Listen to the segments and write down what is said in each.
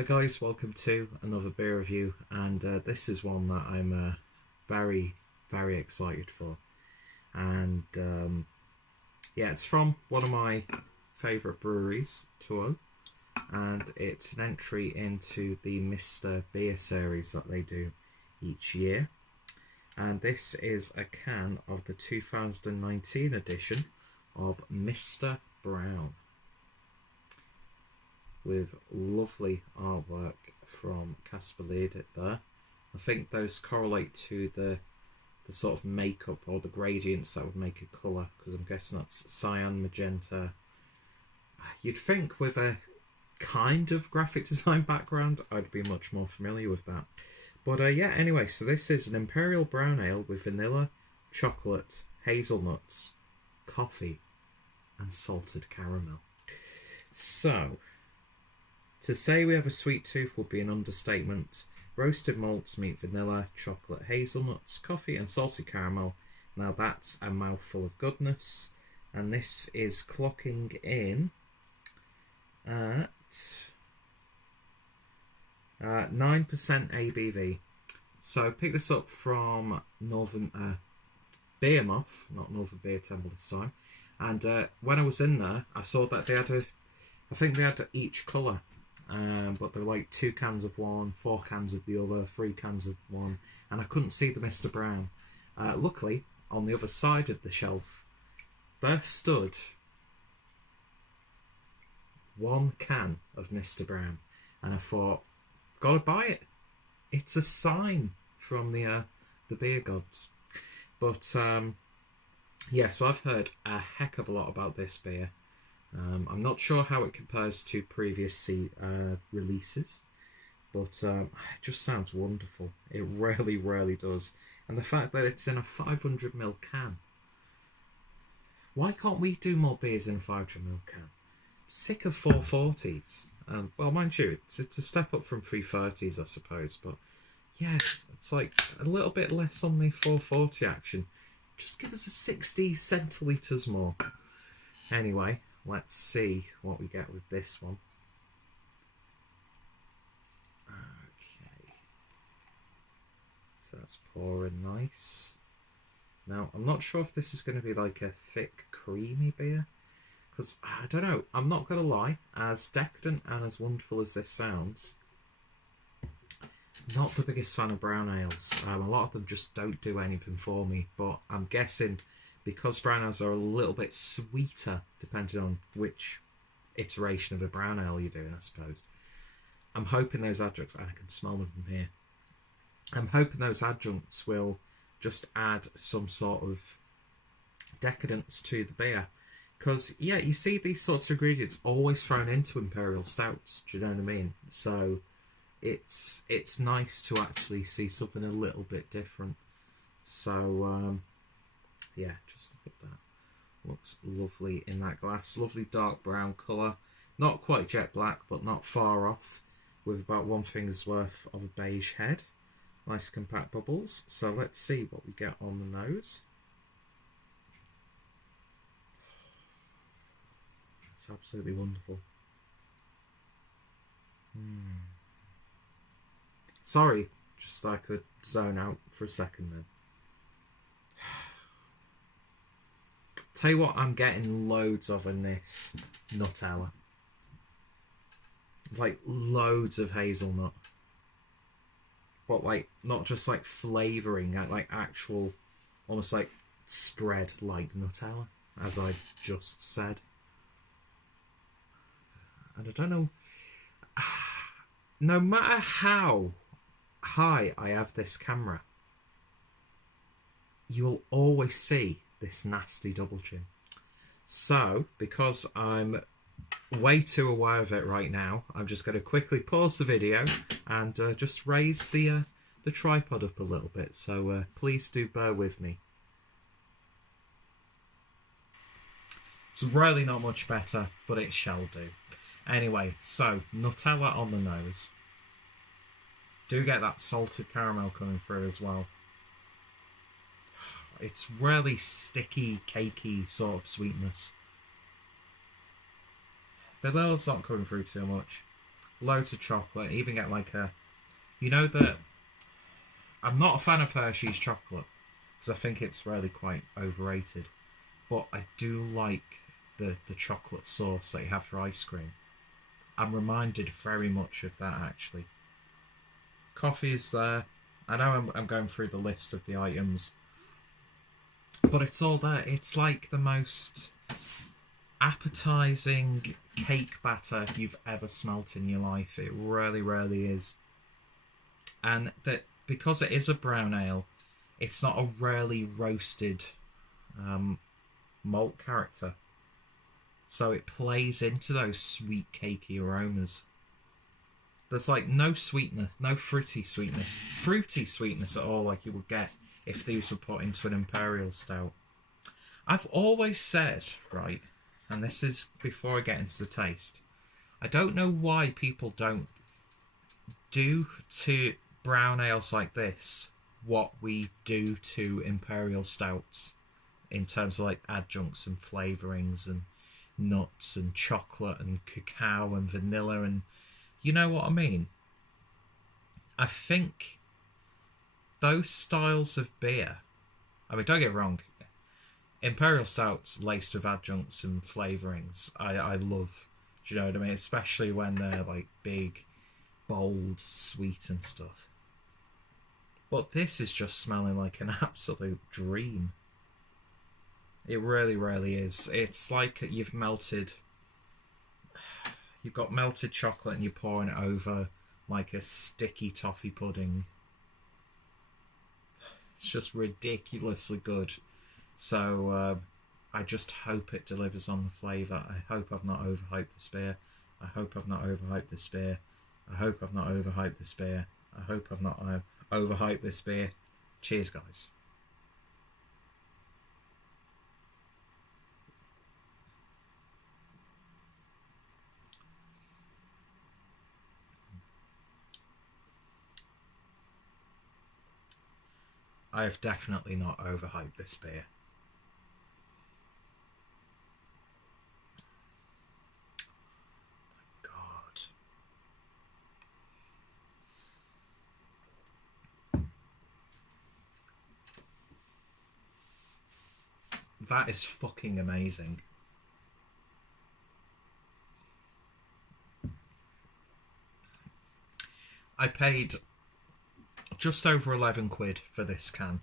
Hi guys, welcome to another beer review, and this is one that I'm very excited for. And yeah, it's from one of my favourite breweries, Tuo, and it's an entry into the Mr. Beer series that they do each year. And this is a can of the 2019 edition of Mr. Brown, with lovely artwork from Kasper Ledet there. I think those correlate to the sort of makeup or the gradients that would make a colour, because I'm guessing that's cyan, magenta. You'd think with a kind of graphic design background I'd be much more familiar with that. But yeah, anyway, so this is an Imperial Brown Ale with vanilla, chocolate, hazelnuts, coffee and salted caramel. So, to say we have a sweet tooth would be an understatement. Roasted malts meet vanilla, chocolate, hazelnuts, coffee and salted caramel. Now that's a mouthful of goodness. And this is clocking in at 9% ABV. So pick this up from Northern Beermoth, not Northern Beer Temple this time. And when I was in there, I saw that they had I think they had each colour. But there were like 2 cans of one, 4 cans of the other, 3 cans of one, and I couldn't see the Mr. Brown. Luckily, on the other side of the shelf, there stood 1 can of Mr. Brown, and I thought, gotta buy it. It's a sign from the beer gods. But yeah, so I've heard a heck of a lot about this beer. I'm not sure how it compares to previous releases, but it just sounds wonderful. It really does. And the fact that it's in a 500ml can. Why can't we do more beers in a 500ml can? I'm sick of 440s. Well, mind you, it's a step up from 330s, I suppose. But yeah, it's like a little bit less on the 440 action. Just give us a 60 centilitres more. Anyway, let's see what we get with this one. Okay. So that's pouring nice. Now, I'm not sure if this is going to be like a thick, creamy beer. Because, I don't know, I'm not going to lie, as decadent and as wonderful as this sounds, not the biggest fan of brown ales. A lot of them just don't do anything for me, but I'm guessing because brown ales are a little bit sweeter, depending on which iteration of a brown ale you're doing, I suppose. I'm hoping those adjuncts, I can smell them from here. I'm hoping those adjuncts will just add some sort of decadence to the beer. Because, yeah, you see these sorts of ingredients always thrown into Imperial Stouts, do you know what I mean? So, it's nice to actually see something a little bit different. So, yeah, just look at that. Looks lovely in that glass. Lovely dark brown colour. Not quite jet black, but not far off. With about 1 finger's worth of a beige head. Nice compact bubbles. So let's see what we get on the nose. It's absolutely wonderful. Sorry, just I could zone out for a second then. Tell you what, I'm getting loads of in this Nutella. Like loads of hazelnut. But like, not just like flavouring, like actual, almost like spread like Nutella, as I just said. And I don't know, no matter how high I have this camera, you will always see this nasty double chin. So, because I'm way too aware of it right now, I'm just going to quickly pause the video and just raise the tripod up a little bit. So please do bear with me. It's really not much better, but it shall do. Anyway, so Nutella on the nose. Do get that salted caramel coming through as well. It's really sticky, cakey sort of sweetness. Vanilla's not coming through too much. loads of chocolate. Even get like a, you know that I'm not a fan of Hershey's chocolate because I think it's really quite overrated. But I do like the chocolate sauce that you have for ice cream. I'm reminded very much of that actually. Coffee is there. I know I'm going through the list of the items, but it's all there. It's like the most appetizing cake batter you've ever smelt in your life. It really, really is. And that because it is a brown ale, it's not a rarely roasted malt character. So it plays into those sweet cakey aromas. There's like no sweetness, no fruity sweetness at all like you would get if these were put into an imperial stout. I've always said, right, and this is before I get into the taste, I don't know why people don't do to brown ales like this what we do to imperial stouts in terms of like adjuncts and flavourings and nuts and chocolate and cacao and vanilla, and you know what I mean? I think those styles of beer, I mean, don't get me wrong, imperial stouts laced with adjuncts and flavourings I love, do you know what I mean? Especially when they're like big, bold, sweet and stuff. But this is just smelling like an absolute dream. It really, really is. It's like you've got melted chocolate and you're pouring it over like a sticky toffee pudding. It's just ridiculously good. So I just hope it delivers on the flavour. I hope I've not overhyped this beer. I hope I've not overhyped this beer. I hope I've not overhyped this beer. I hope I've not overhyped this beer. Cheers, guys. I have definitely not overhyped this beer. God. That is fucking amazing. I paid just over 11 quid for this can,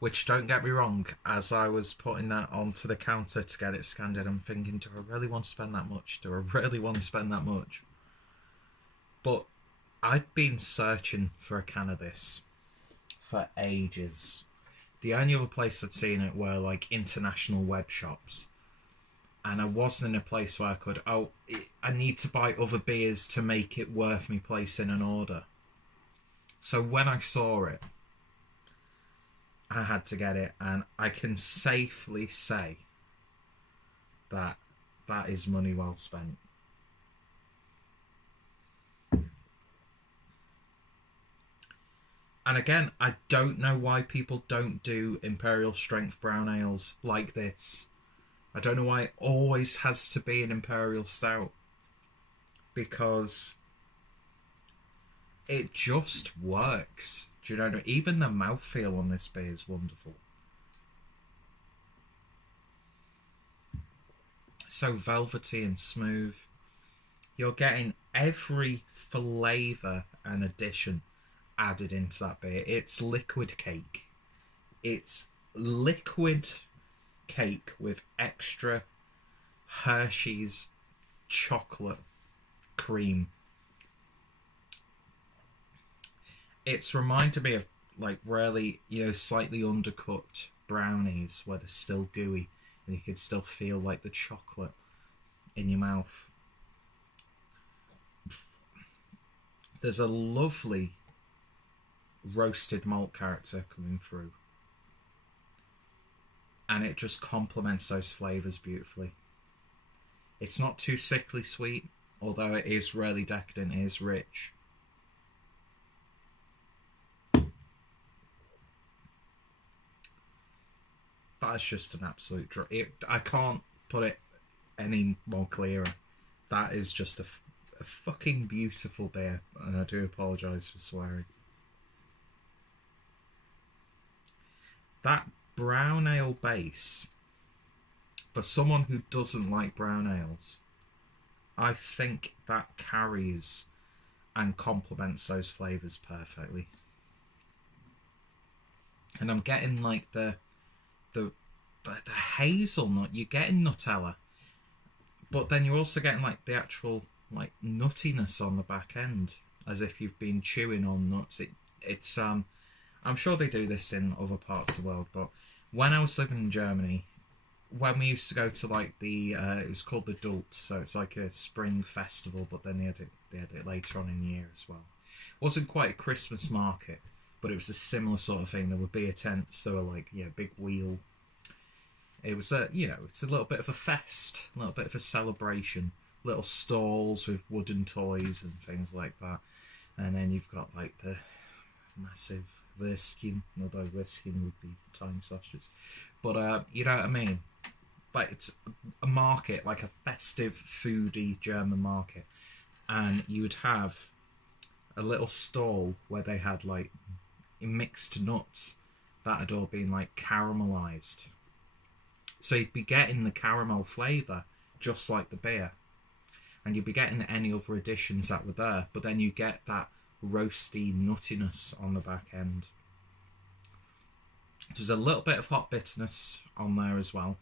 which, don't get me wrong, as I was putting that onto the counter to get it scanned in, I'm thinking, do I really want to spend that much? Do I really want to spend that much? But I've been searching for a can of this for ages. The only other place I'd seen it were like international web shops, and I wasn't in a place where I could, I need to buy other beers to make it worth me placing an order. So when I saw it, I had to get it, and I can safely say that that is money well spent. And again, I don't know why people don't do imperial strength brown ales like this. I don't know why it always has to be an imperial stout, because it just works. Do you know? Even the mouthfeel on this beer is wonderful. So velvety and smooth. You're getting every flavour and addition added into that beer. It's liquid cake. It's liquid cake with extra Hershey's chocolate cream. It's reminded me of like really, slightly undercooked brownies where they're still gooey and you can still feel like the chocolate in your mouth. There's a lovely roasted malt character coming through, and it just complements those flavours beautifully. It's not too sickly sweet, although it is really decadent, it is rich. That is just an absolute I can't put it any more clearer. That is just a fucking beautiful beer, and I do apologise for swearing. That brown ale base, for someone who doesn't like brown ales, I think that carries and complements those flavours perfectly. And I'm getting like the hazelnut. You're getting Nutella, but then you're also getting like the actual like nuttiness on the back end, as if you've been chewing on nuts. It's I'm sure they do this in other parts of the world, but when I was living in Germany, when we used to go to like the it was called the Dult, so it's like a spring festival, but then they had it later on in the year as well. It wasn't quite a Christmas market, but it was a similar sort of thing. There were beer tents, there were like big wheel. It was it's a little bit of a fest, a little bit of a celebration. Little stalls with wooden toys and things like that, and then you've got like the massive Würstchen, although Würstchen would be tiny sausages, but you know what I mean. Like it's a market, like a festive, foodie German market, and you would have a little stall where they had like mixed nuts that had all been like caramelized. So you'd be getting the caramel flavour just like the beer, and you'd be getting any other additions that were there, but then you get that roasty nuttiness on the back end. There's a little bit of hot bitterness on there as well,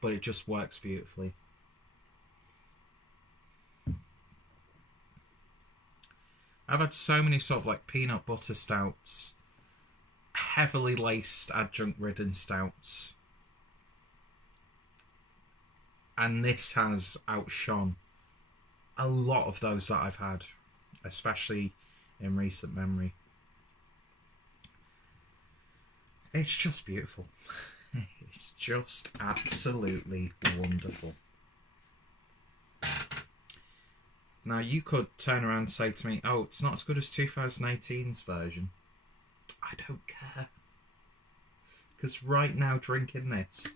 but it just works beautifully. I've had so many sort of like peanut butter stouts, heavily laced adjunct ridden stouts, and this has outshone a lot of those that I've had, especially in recent memory. It's just beautiful. It's just absolutely wonderful. Now, you could turn around and say to me, oh, it's not as good as 2018's version. I don't care. Because right now, drinking this,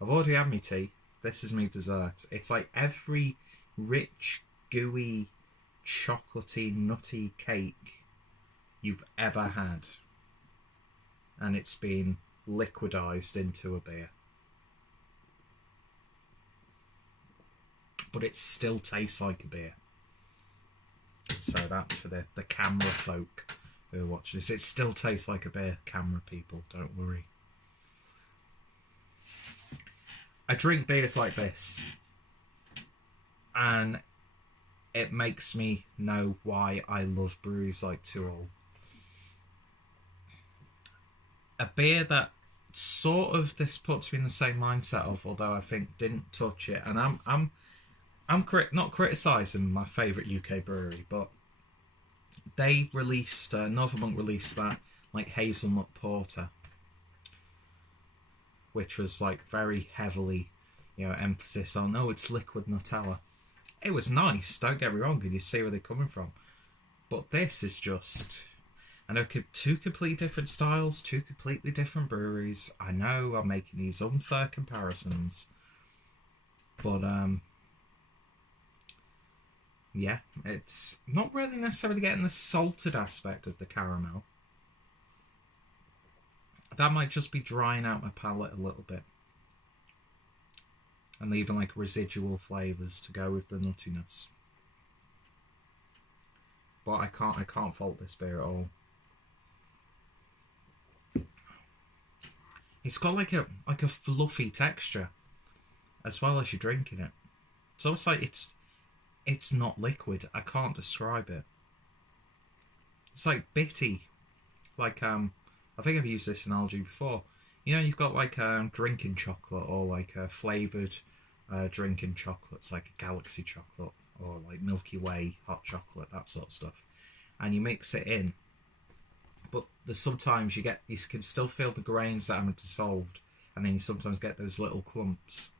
I've already had my tea. This is my dessert. It's like every rich, gooey, chocolatey, nutty cake you've ever had. And it's been liquidized into a beer. But it still tastes like a beer. So that's for the camera folk who watch this. It still tastes like a beer, camera people, don't worry. I drink beers like this, and it makes me know why I love breweries like Tyrol. A beer that sort of this puts me in the same mindset of, although I think didn't touch it, and I'm not criticising my favourite UK brewery, but they released Northern Monk released that like hazelnut porter, which was like very heavily, emphasis on it's liquid Nutella. It was nice, don't get me wrong, and you see where they're coming from, but this is just, I know, two completely different styles, two completely different breweries. I know I'm making these unfair comparisons, but yeah, it's not really necessarily getting the salted aspect of the caramel. That might just be drying out my palate a little bit and leaving like residual flavours to go with the nuttiness. But I can't fault this beer at all. It's got like a fluffy texture as well as you're drinking it. It's almost like it's not liquid. I can't describe it. It's like bitty. Like I think I've used this analogy before. You've got like drinking chocolate, or like flavoured drinking chocolates, like a Galaxy chocolate or like Milky Way hot chocolate, that sort of stuff. And you mix it in, but sometimes you can still feel the grains that haven't dissolved, and then you sometimes get those little clumps.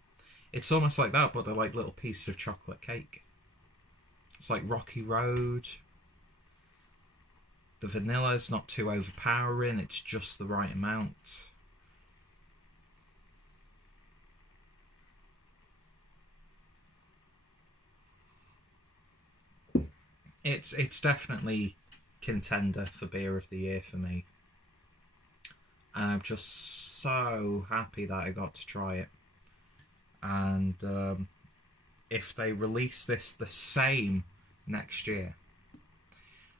It's almost like that, but they're like little pieces of chocolate cake. It's like Rocky Road. The vanilla is not too overpowering, it's just the right amount. It's definitely contender for beer of the year for me. And I'm just so happy that I got to try it. And if they release this the same next year,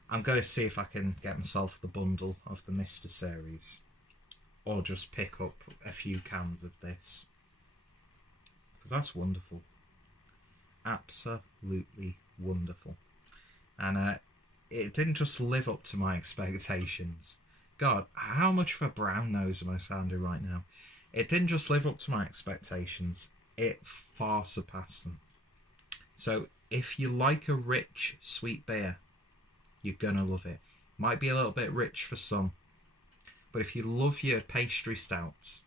I'm going to see if I can get myself the bundle of the Mr. series, or just pick up a few cans of this, because that's wonderful, absolutely wonderful. And it didn't just live up to my expectations. God, how much of a brown nose am I sounding right now? It didn't just live up to my expectations, it far surpassed them. So if you like a rich, sweet beer, you're gonna love it. Might be a little bit rich for some, but if you love your pastry stouts,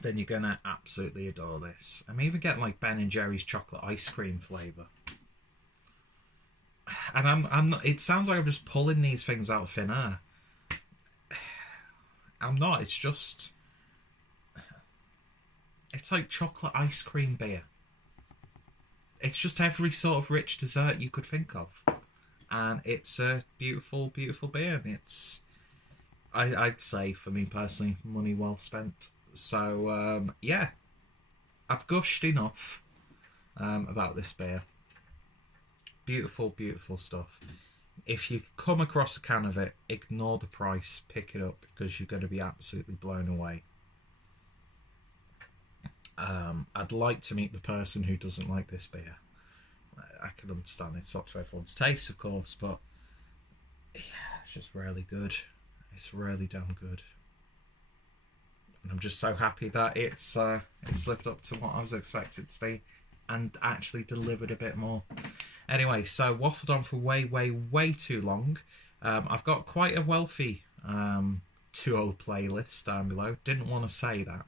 then you're gonna absolutely adore this. I'm even getting like Ben and Jerry's chocolate ice cream flavour. And I'm not, it sounds like I'm just pulling these things out of thin air. I'm not, it's just, it's like chocolate ice cream beer. It's just every sort of rich dessert you could think of. And it's a beautiful, beautiful beer. And it's, I'd say, for me personally, money well spent. So, yeah, I've gushed enough about this beer. Beautiful, beautiful stuff. If you come across a can of it, ignore the price, pick it up, because you're going to be absolutely blown away. I'd like to meet the person who doesn't like this beer. I can understand it's not to everyone's taste, of course, but yeah, it's just really good. It's really damn good. And I'm just so happy that it's lived up to what I was expected to be, and actually delivered a bit more. Anyway, so waffled on for way, way, way too long. I've got quite a wealthy 2.0 playlist down below. Didn't want to say that,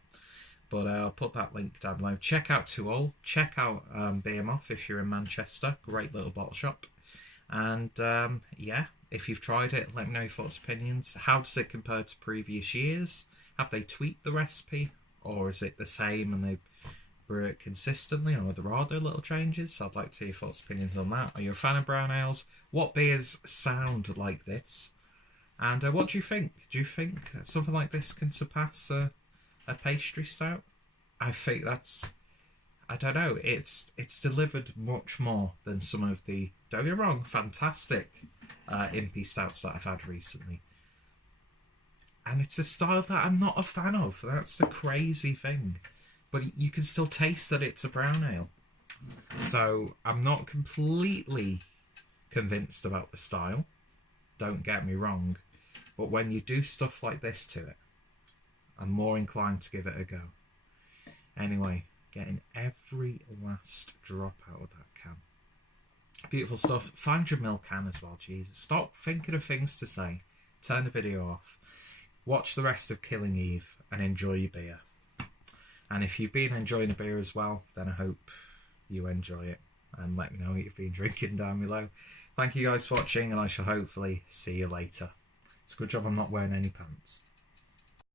but I'll put that link down below. Check out 2.0. Check out Beermoth if you're in Manchester. Great little bottle shop. And yeah, if you've tried it, let me know your thoughts, opinions. How does it compare to previous years? Have they tweaked the recipe, or is it the same and they brew it consistently, or there are there little changes? I'd like to hear your thoughts, opinions on that. Are you a fan of brown ales? What beers sound like this? And what do you think? Do you think something like this can surpass a pastry stout? I think that's, I don't know, it's delivered much more than some of the, don't get me wrong, fantastic impy stouts that I've had recently. And it's a style that I'm not a fan of. That's the crazy thing. But you can still taste that it's a brown ale. So I'm not completely convinced about the style. Don't get me wrong. But when you do stuff like this to it, I'm more inclined to give it a go. Anyway, getting every last drop out of that can. Beautiful stuff. 500ml can as well, Jesus. Stop thinking of things to say. Turn the video off. Watch the rest of Killing Eve and enjoy your beer. And if you've been enjoying a beer as well, then I hope you enjoy it. And let me know what you've been drinking down below. Thank you guys for watching, and I shall hopefully see you later. It's a good job I'm not wearing any pants.